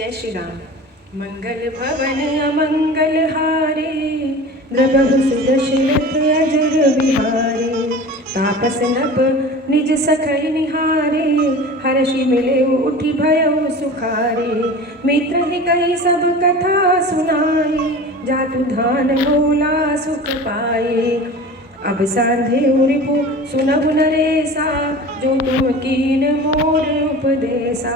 जय श्री राम। मंगल भवन अमंगल हारे, द्रबहु सुदशरथ अजर बिहारे। तापस नभ निज सखै निहारे, हर्षि मिले उठि भयो सुखारे। मित्र ही कही सब कथा सुनाई, जातु धान बोला सुख पाए। अब सांधे रिपु सुनहु नरेसा, जो तुम कीन मोर उपदेसा।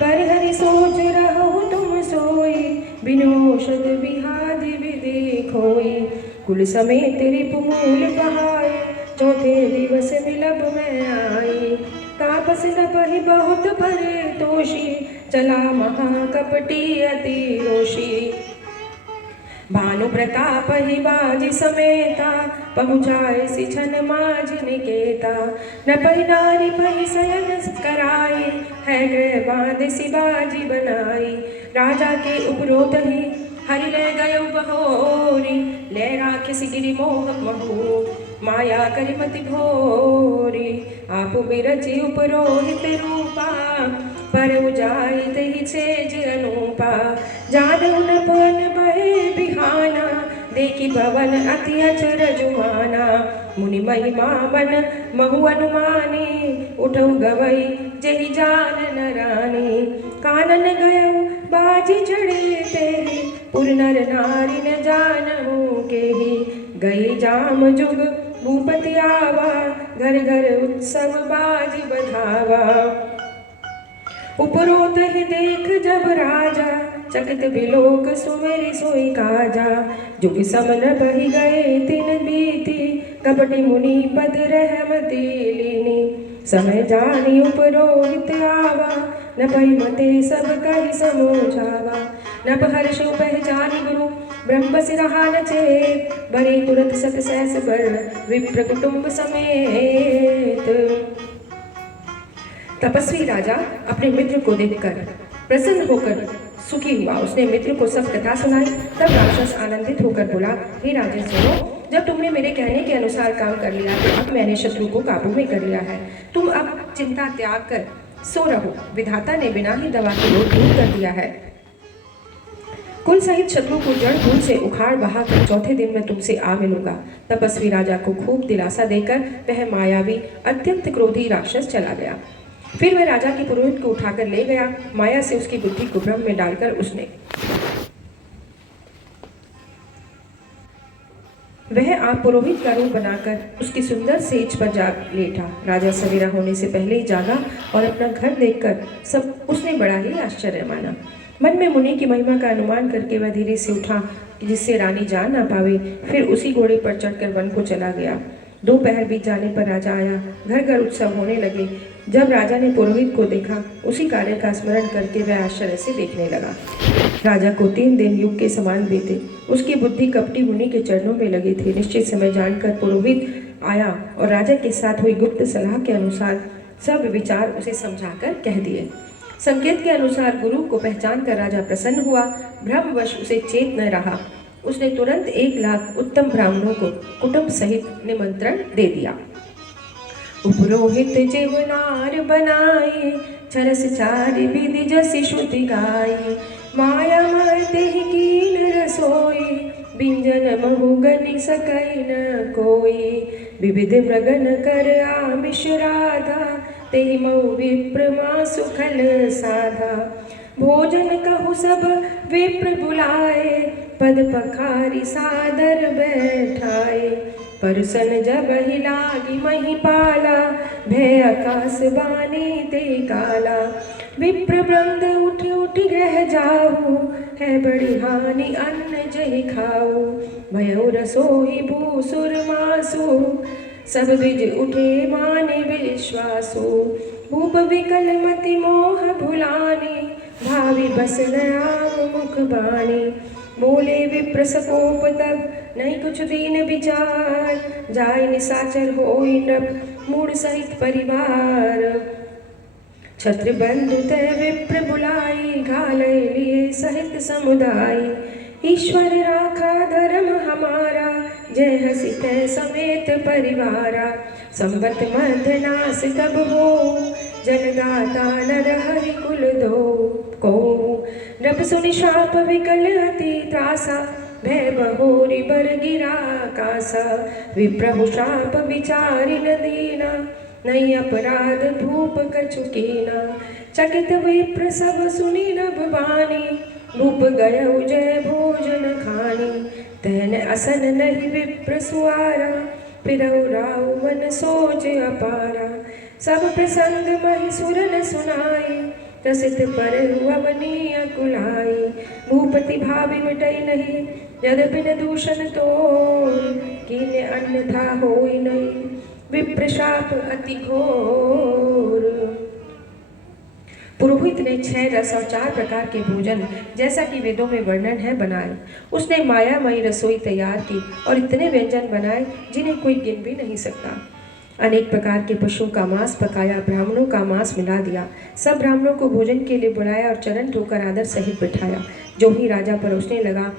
पर हरि सोच रहु तुम सोई, बिनु औषध बिहादि विधि खोई। कुल समेत रिपु मूल बहाए, चौथे दिवस विलप में आई। तापस नपहि बहुत परे तोषी, चला महाकपटी अति रोषी। भानु प्रताप ही बाजी समेता, पहुँचाए सिछन माझ निकेता। न पहि नारी पहि शयन कराई, है गृह बांध सिबाजी बनाई। राजा के उपरोत ही हरि ले गयो बहोरी, ले राखिस गिरि मोह महू। माया करिमति भोरी, आपु बिरचि उपरोहित रूपा। पर उजाई तहि छेज अनूपा, जादव न पन बहे बिहाना। देखि भवन अति अचर जुमाना, मुनि महिमा मन महु अनुमानी। उठऊ गवई जहि जान न रानी, कानन गयऊ बाजी चढ़े तेहि। पुर नर नारी न जानहु केहि, गई जाम जुग भूपति आवा। घर घर उत्सव बाजी बधावा। उपरोत ही देख जब राजा, चकित बिलोक सुमेरि सोई काजा। जुग सम न बहि गए तिन बीती, कपटि मुनि पद रहमति लीनी। समय जानी उपरोहित आवा, न पहि मते सब कहि समझावा। नभ हर्षु पहचानि गुरु, ब्रह्म सिरहा नचे। बरे तुरत सत सहस बर, विप्र कुटुंब समेत। तपस्वी राजा अपने मित्र को देखकर प्रसन्न होकर सुखी हुआ। उसने मित्र को सब कथा सुनाई। तब राक्षस आनंदित होकर बोला, हे राजन सुनो, जब तुमने मेरे कहने के अनुसार काम कर लिया तो अब मैंने शत्रु को काबू में कर लिया है। तुम अब चिंता त्याग कर सो रहो। विधाता ने बिना ही दवा के रोग दूर कर दिया है। कुल सहित शत्रु को जड़ मूल से उखाड़ बहाकर चौथे दिन मैं तुमसे आ मिलूंगा। तपस्वी राजा को खूब दिलासा देकर वह मायावी अत्यंत क्रोधी राक्षस चला गया। फिर वह राजा के पुरोहित को उठाकर ले गया। माया से उसकी बुद्धि को भ्रम में डालकर उसने वह आप पुरोहित का रूप बनाकर उसकी सुंदर सेज पर जा लेटा। राजा सवेरा होने से पहले ही जागा और अपना घर देखकर सब उसने बड़ा ही आश्चर्य माना। मन में मुनि की महिमा का अनुमान करके वह धीरे से उठा, जिससे रानी जान ना पावे। फिर उसी घोड़े पर चढ़कर वन को चला गया। दोपहर बीत जाने पर राजा आया। घर घर उत्सव होने लगे। जब राजा ने पुरोहित को देखा, उसी कार्य का स्मरण करके वह आश्चर्य से देखने लगा। राजा को 3 दिन युग के समान बीते। उसकी बुद्धि कपटी मुनि के चरणों में लगी थी। निश्चित समय जानकर पुरोहित आया और राजा के साथ हुई गुप्त सलाह के अनुसार सब विचार उसे समझाकर कह दिए। संकेत के अनुसार गुरु को पहचान कर राजा प्रसन्न हुआ। भ्रमवश उसे चेत न रहा। उसने तुरंत 1 लाख उत्तम ब्राह्मणों को कुटुंब सहित निमंत्रण दे दिया। उपरोहित जीवनार बनाई, छरस चारि विधि जसि श्रुति गाई। माया मर्ते ही कीन रसोई, बिंजन महु गनि सकै न कोई। विविध मृगन कर आमिष राधा, तेहि मऊ विप्र मासु खल साधा। भोजन कहु सब विप्र बुलाए, पद पखारी सादर बैठाए। परसन जब ही लागी महिपाला, भय आकाश बानी ते काला। विप्र वृंद उठ उठ रह जाऊ, है बड़ी हानि अन्न जहि खाऊ। भयो रसोई भूसुर मासु, सब द्विज उठे माने विश्वासु। भूप विकल मति मोह भुलानी, भावी बस न आव मुख बाणी। बोले विप्र सकोप तब नहीं कुछ दीन विचार, जाय निशाचर होई नृप मूढ़ सहित परिवार। छत्र बंधु तय विप्र बुलाई, घालय लिए सहित समुदाय। ईश्वर राखा धर्म हमारा, जय हसी तय समेत परिवारा। संबत मध नास तब हो, जनदाता न रहि कुल दो को। नृप सुनि शाप विकल अति त्रासा, भय बहोरी बर गिरा कासा। विप्रहु शाप विचारि न दीना, नहीं अपराध भूप कछु कीना। चकित विप्र सब सुनि नभ बानी, भूप गयउ जय भोजन खानी। तहन असन नहीं विप्र सुआरा, फिरऊ राउ मन सोच अपारा। सब प्रसंग महि सुरन सुनाई, रसित पर अवनी अकुलाई। भूपति भावि मिटई नहीं, यद्यपि न दूषण तोर। कीन्य अन्यथा होई नहीं, विप्र शाप अति घोर। पुरोहित ने 6 रस और 4 प्रकार के भोजन, जैसा कि वेदों में वर्णन है, बनाए। उसने मायामयी रसोई तैयार की और इतने व्यंजन बनाए जिन्हें कोई गिन भी नहीं सकता। अनेक प्रकार के पशुओं का मांस पकाया, ब्राह्मणों का मांस मिला दिया। सब ब्राह्मणों को भोजन के लिए बुलाया और चरण धोकर आदर सहित बिठाया। जो ही राजा परोसने लगा,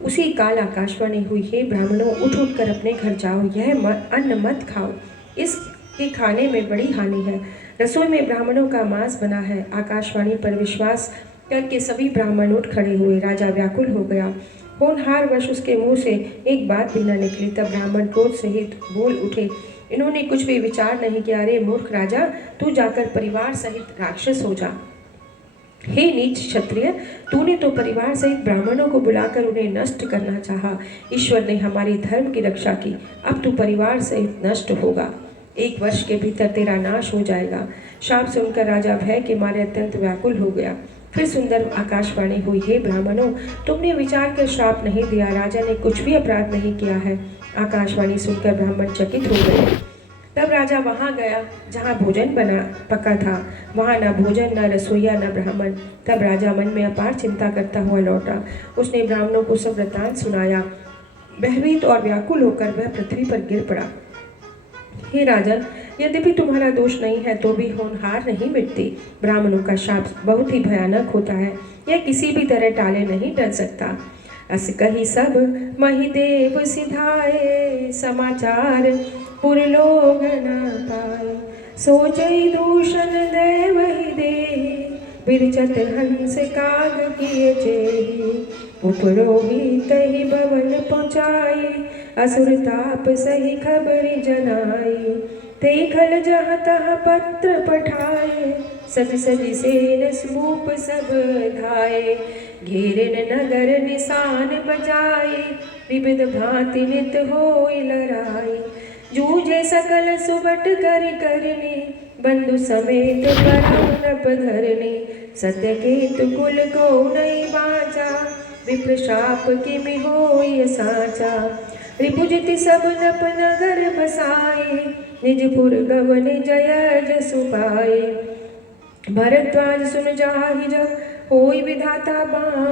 उसी काल आकाशवाणी हुई, हे ब्राह्मणों, उठ उठ कर अपने घर जाओ, यह अन्न मत खाओ, इसके खाने में बड़ी हानि है। रसोई में ब्राह्मणों का मांस बना है। आकाशवाणी पर विश्वास करके सभी ब्राह्मण उठ खड़े हुए। राजा व्याकुल हो गया, होनहार वश उसके मुंह से एक बात भी न निकली। तब ब्राह्मण क्रोध सहित बोल उठे, इन्होंने कुछ भी विचार नहीं किया। अरे मूर्ख राजा, तू जाकर परिवार सहित राक्षस हो जा। हे नीच क्षत्रिय, तूने तो परिवार सहित ब्राह्मणों को बुलाकर उन्हें नष्ट करना चाहा। ईश्वर ने हमारी धर्म की रक्षा की, अब तू परिवार सहित नष्ट होगा। 1 वर्ष के भीतर तेरा नाश हो जाएगा। शाप सुनकर राजा भय के मारे अत्यंत व्याकुल हो गया। फिर सुंदर आकाशवाणी हुई, हे ब्राह्मणों, तुमने विचार कर श्राप नहीं दिया, राजा ने कुछ भी अपराध नहीं किया है। आकाशवाणी सुनकर ब्राह्मण चकित हो गए। तब राजा वहाँ गया जहाँ भोजन पका था। वहाँ न भोजन, न रसोईया, न ब्राह्मण। तब राजा मन में अपार चिंता करता हुआ लौटा। उसने ब्राह्मणों को सब वृत्तांत सुनाया। भयभीत और व्याकुल होकर वह पृथ्वी पर गिर पड़ा। हे राजन, यद्यपि तुम्हारा दोष नहीं है तो भी होनहार नहीं मिटती। ब्राह्मणों का शाप बहुत ही भयानक होता है, यह किसी भी तरह टाले नहीं डर सकता। अस कही सब महिदेव सिधाए, समाचार पुर लोग न पाए। सोचई दूषण दे वही दे, बिरचत हंस काग किए जेहि। उपरोहित ही भवन पहुँचाई, असुर ताप सही खबरी जनाई। ते खल जहाँ तहाँ पत्र पठाए, सज सज सेन सूप सब धाये। घेरन नगर निशान बजाए, विविध भांति नित होई लड़ाई। जूझे सकल सुबट कर करने, बंधु समेत परम धरने। सत्य केतु कुल को नहीं बाचा, विप्र शाप किमि होई साचा। रिपुजति सब नप नगर बसाए, निजपुर गवन जय जसु पाए। भरद्वाज सुन जाहि जब, होई विधाता बाम।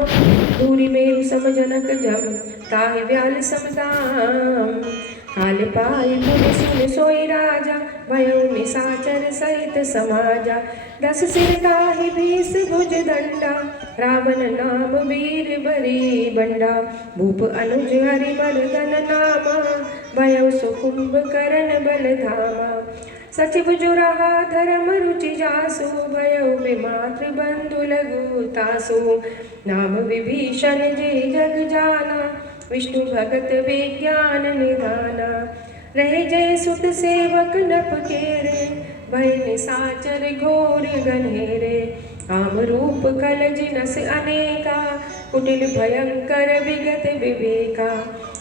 दूरी मेरु सम जनक जम, ताहि व्याल समदाम। हाल पाई मुनि सुन सोई राजा, भयउ निशाचर सहित समाजा। 10 सिर ताहि 20 भुज दंडा, रावण नाम वीर बरी बंडा। भूप अनुज हरि मर्दन नामा, भयउ सुकुंभ करण बल धामा। सचिव जो रहा धर्म रुचि जासु, भयउ विमात्र बंधु लघु तासु। नाम विभीषण जे जग जाना, विष्णु भगत विज्ञान निधाना। रहे जय सुत सेवक नप केरे, भय निशाचर घोर गन्हेरे। आम रूप कल जिनस अनेका, कुटिल भयंकर विगत विवेका।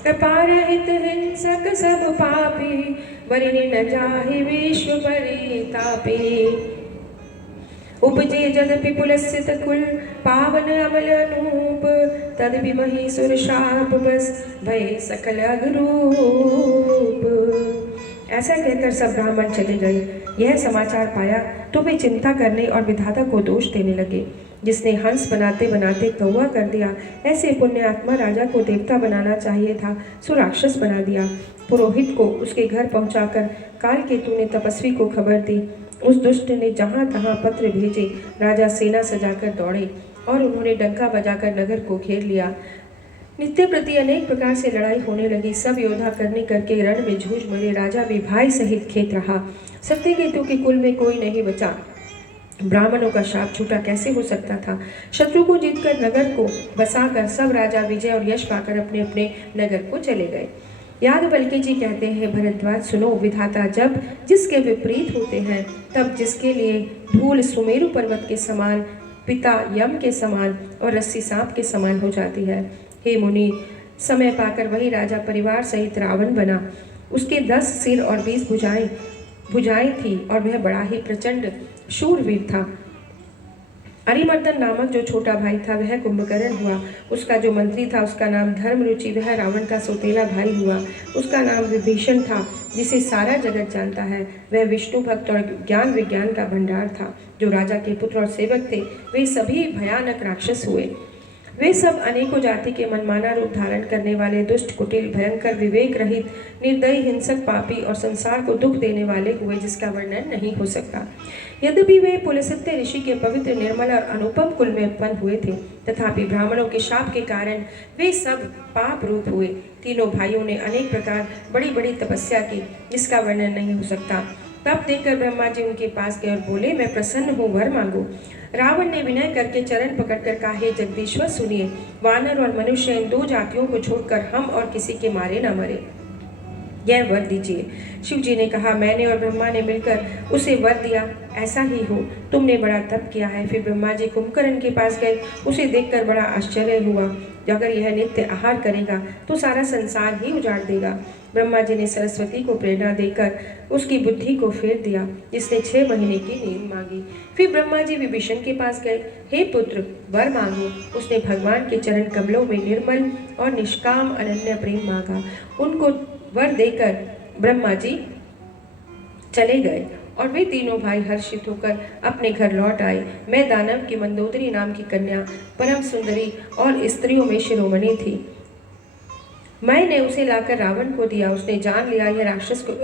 कृपार हित हिंसक सब पापी, वरिनि न जाहि विश्व परितापी। उपजे यद्यपि पुलस्सित कुल, पावन अमल अनूप। तदपि महीसुर शाप बस, भय सकल अगरूप। ऐसा कहकर सब ब्राह्मण चले गए। यह समाचार पाया तो वे चिंता करने और विधाता को दोष देने लगे। जिसने हंस बनाते बनाते कौवा कर दिया, ऐसे पुण्यात्मा राजा को देवता बनाना चाहिए था, सो राक्षस बना दिया। पुरोहित को उसके घर पहुंचाकर कालकेतु ने तपस्वी को खबर दी। उस दुष्ट ने जहाँ तहाँ पत्र भेजे। राजा सेना सजाकर दौड़े और उन्होंने डंका बजाकर नगर को घेर लिया। नित्य प्रति अनेक प्रकार से लड़ाई होने लगी। सब योद्धा करने करके रण में जूझ मरे। राजा भी भाई सहित खेत रहा। सत्यकेतु के कुल में कोई नहीं बचा। ब्राह्मणों का शाप झूठा कैसे हो सकता था। शत्रु को जीतकर नगर को बसाकर सब राजा विजय और यश पाकर अपने अपने नगर को चले गए। याज्ञवल्क्य जी कहते हैं, भरद्वाज सुनो, विधाता जब जिसके विपरीत होते हैं तब जिसके लिए धूल सुमेरु पर्वत के समान, पिता यम के समान और रस्सी सांप के समान हो जाती है। हे मुनि, समय पाकर वही राजा परिवार सहित रावण बना। उसके 10 सिर और 20 भुजाएं थी और वह बड़ा ही प्रचंड शूरवीर था। अरिमर्दन नामक जो छोटा भाई था वह कुंभकर्ण हुआ। उसका जो मंत्री था उसका नाम धर्मरुचि, वह रावण का सौतेला भाई हुआ। उसका नाम विभीषण था, जिसे सारा जगत जानता है। वह विष्णु भक्त और ज्ञान विज्ञान का भंडार था। जो राजा के पुत्र और सेवक थे वे सभी भयानक राक्षस हुए। वे सब अनेकों जाति के मनमाना रूप धारण करने वाले दुष्ट, कुटिल, भयंकर, विवेक रहित, निर्दयी, हिंसक, पापी और संसार को दुख देने वाले हुए, जिसका वर्णन नहीं हो सकता। यद्यपि वे पुलस्त्य ऋषि के पवित्र, निर्मल और अनुपम कुल में उत्पन्न हुए थे, तथापि ब्राह्मणों के शाप के कारण वे सब पाप रूप हुए। तीनों भाइयों ने अनेक प्रकार बड़ी बड़ी तपस्या की, जिसका वर्णन नहीं हो सकता। तब देखकर ब्रह्मा जी उनके पास गए और बोले, मैं प्रसन्न हूँ, वर मांगो। रावण ने विनय करके चरण पकड़कर कहा, हे जगदीश्वर सुनिए, वानर और मनुष्य इन 2 जातियों को छोड़कर हम और किसी के मारे न मरे, यह वर दीजिए। शिव जी ने कहा, मैंने और ब्रह्मा ने मिलकर उसे वर दिया, ऐसा ही हो। तुमने बड़ा तप किया है। फिर ब्रह्मा जी कुंभकर्ण के पास गए। उसे देखकर बड़ा आश्चर्य हुआ। अगर यह नित्य आहार करेगा तो सारा संसार ही उजाड़ देगा। ब्रह्मा जी ने सरस्वती को प्रेरणा देकर उसकी बुद्धि को फेर दिया, जिसने 6 महीने की नींद मांगी। फिर ब्रह्मा जी विभीषण के पास गए। हे पुत्र, वर मांगो। उसने भगवान के चरण कमलों में निर्मल और निष्काम अनन्य प्रेम मांगा। उनको वर देकर ब्रह्मा जी चले गए और वे तीनों भाई हर्षित होकर अपने घर लौट आए। मैं दानव की मंदोदरी नाम की कन्या परम सुंदरी और स्त्रियों में शिरोमणि थी। मैंने उसे लाकर रावण को दिया। उसने जान लिया यह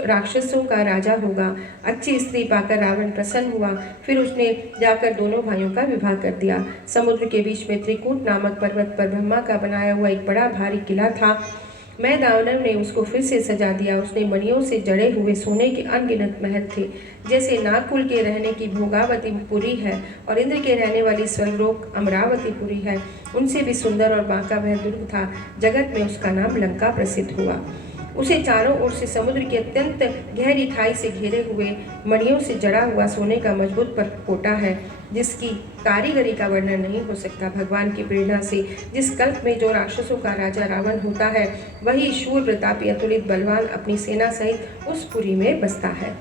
राक्षसों का राजा होगा। अच्छी स्त्री पाकर रावण प्रसन्न हुआ। फिर उसने जाकर दोनों भाइयों का विवाह कर दिया। समुद्र के बीच में त्रिकूट नामक पर्वत पर ब्रह्मा का बनाया हुआ एक बड़ा भारी किला था। मैं दानव ने उसको फिर से सजा दिया। उसने मणियों से जड़े हुए सोने के अनगिनत महल थे। जैसे नागकुल के रहने की भोगावती पुरी है और इंद्र के रहने वाली स्वर्गलोक अमरावती पुरी है, उनसे भी सुंदर और बांका वह दुर्ग था। जगत में उसका नाम लंका प्रसिद्ध हुआ। उसे चारों ओर से समुद्र की अत्यंत गहरी खाई से घेरे हुए मणियों से जड़ा हुआ सोने का मजबूत परकोटा है, जिसकी कारीगरी का वर्णन नहीं हो सकता। भगवान की प्रेरणा से जिस कल्प में जो राक्षसों का राजा रावण होता है, वही शूर, प्रतापी, अतुलित, बलवान अपनी सेना सहित उस पुरी में बसता है।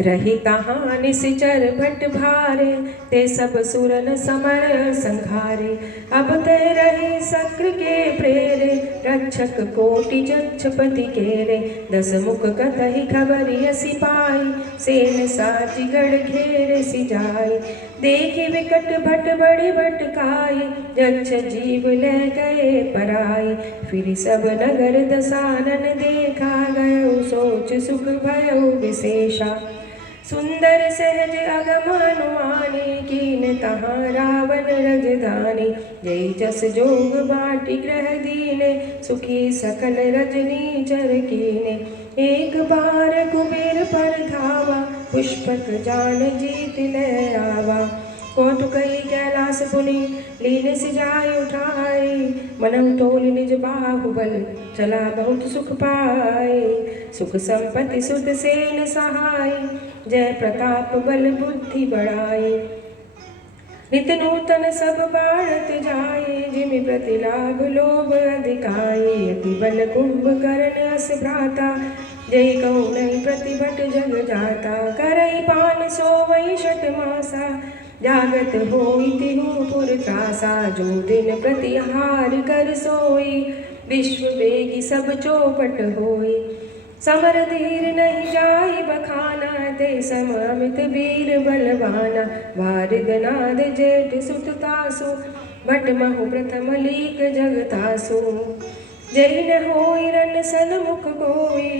रही तहाँ निश्चर भट भारे, ते सब सुरन समर संघारे। अब ते रहे शक्र के प्रेरे, रक्षक कोटि जक्षपति केरे। 10 मुख कतहि खबरिय सिपाही, सेन साजिगढ़ घेरे सिजाई। देखी विकट भट बड़ी भटकाई, जक्ष जीव ले गए पराई। फिर सब नगर दसानन देखा, गयो सोच सुख भयो विशेषा। सुंदर सहज अगम अनुमानी, कीन तहाँ रावण रजधानी। जय जस जोग बाटी ग्रह दीने, सुखी सकल रजनी चर कीने। एक बार कुबेर पर धावा, पुष्पक जान जीत ले आवा। कौतुकई कैलास पुनि लीन सिजाय उठाई। मनउ तोल निज बाहुबल, चला बहुत सुख पाए। सुख संपत्ति सुत सेन सहाय, जय प्रताप बल बुद्धि बढ़ाई। नित नूतन सब बाढ़त जाए, जिमि प्रतिलाभ लोभ अधिकाई। अति बल कुंभकर्ण अस भ्राता, जय कहु नहीं प्रतिभट जग जाता। करई पान सोवई शत मासा, जागत होई तिहु पुर त्रासा। जो दिन प्रतिहार कर सोई, विश्व वेगी सब चौपट होई। समर धीर नहीं जाई बखाना, ते सम अमित वीर बलवाना। वारिद नाद जेठ सुत तासु, भट महु प्रथम लीक जगतासु। जय न होई रन सन्मुख कोई,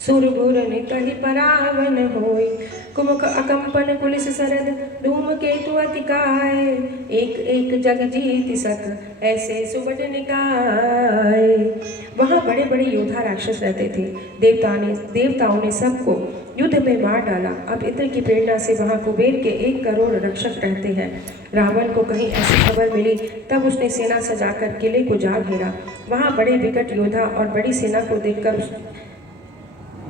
सुरभुर निकहि परावन होई। कुमुख अकंपन कुलिस सरद, धूम केतु अति काय। एक एक जग जीति सक, ऐसे सुबड निकाय। वहाँ बड़े बड़े योद्धा राक्षस रहते थे। देवताओं ने सबको युद्ध में मार डाला। अब इंद्र की प्रेरणा से वहाँ कुबेर के 1 करोड़ रक्षक रहते हैं। रावण को कहीं ऐसी खबर मिली, तब उसने सेना सजाकर किले को जा घेरा। वहाँ बड़े विकट योद्धा और बड़ी सेना को देखकर उस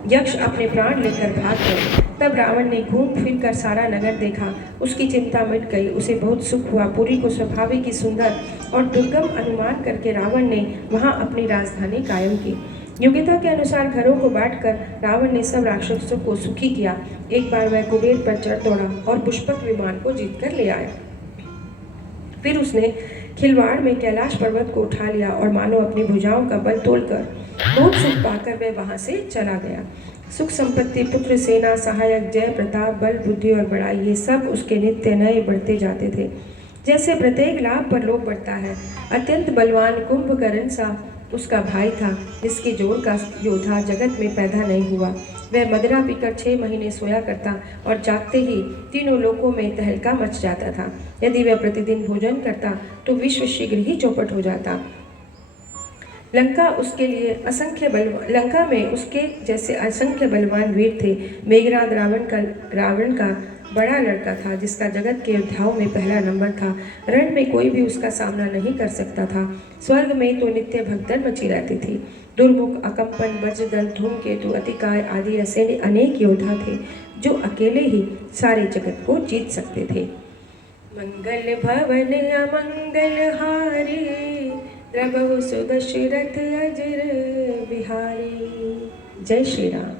यक्ष अपने प्राण लेकर भाग गए। तब रावण ने घूम फिर कर सारा नगर देखा। उसकी चिंता मिट गई, उसे बहुत सुख हुआ। पुरी को स्वाभाविक ही सुंदर और दुर्गम अनुमान करके रावण ने वहाँ अपनी राजधानी कायम की। योग्यता के अनुसार घरों को बांटकर रावण ने सब राक्षसों को सुखी किया। एक बार वह कुबेर पर चढ़ दौड़ा और पुष्पक विमान को जीतकर ले आया। फिर उसने खिलवाड़ में कैलाश पर्वत को उठा लिया और मानो अपनी भुजाओं का बल तोड़कर बहुत सुख पाकर वह वहां से चला गया। सुख संपत्ति, पुत्र, सेना, सहायक, जय, प्रताप, बल, बुद्धि और बड़ाई, ये सब उसके नित्य नए बढ़ते जाते थे। जैसे प्रत्येक लाभ पर लोभ बढ़ता है। अत्यंत बलवान कुंभकर्ण सा उसका भाई था, जिसके जोड़ का योद्धा जगत में पैदा नहीं हुआ। वह मदिरा पीकर 6 महीने सोया करता और जागते ही तीनों लोकों में तहलका मच जाता था। यदि वह प्रतिदिन भोजन करता तो विश्व शीघ्र ही चौपट हो जाता। लंका में उसके जैसे असंख्य बलवान वीर थे। मेघराज रावण का बड़ा लड़का था, जिसका जगत के योद्धाओं में पहला नंबर था। रण में कोई भी उसका सामना नहीं कर सकता था। स्वर्ग में तो नित्य भगदड़ मची रहती थी। दुर्मुख, अकंपन, वज्रदल, धूमकेतु, अतिकाय आदि ऐसे अनेक योद्धा थे जो अकेले ही सारे जगत को जीत सकते थे। मंगल भवन अमंगल हारी, प्रभु सुदशरथ अजर बिहारी। जय श्री राम।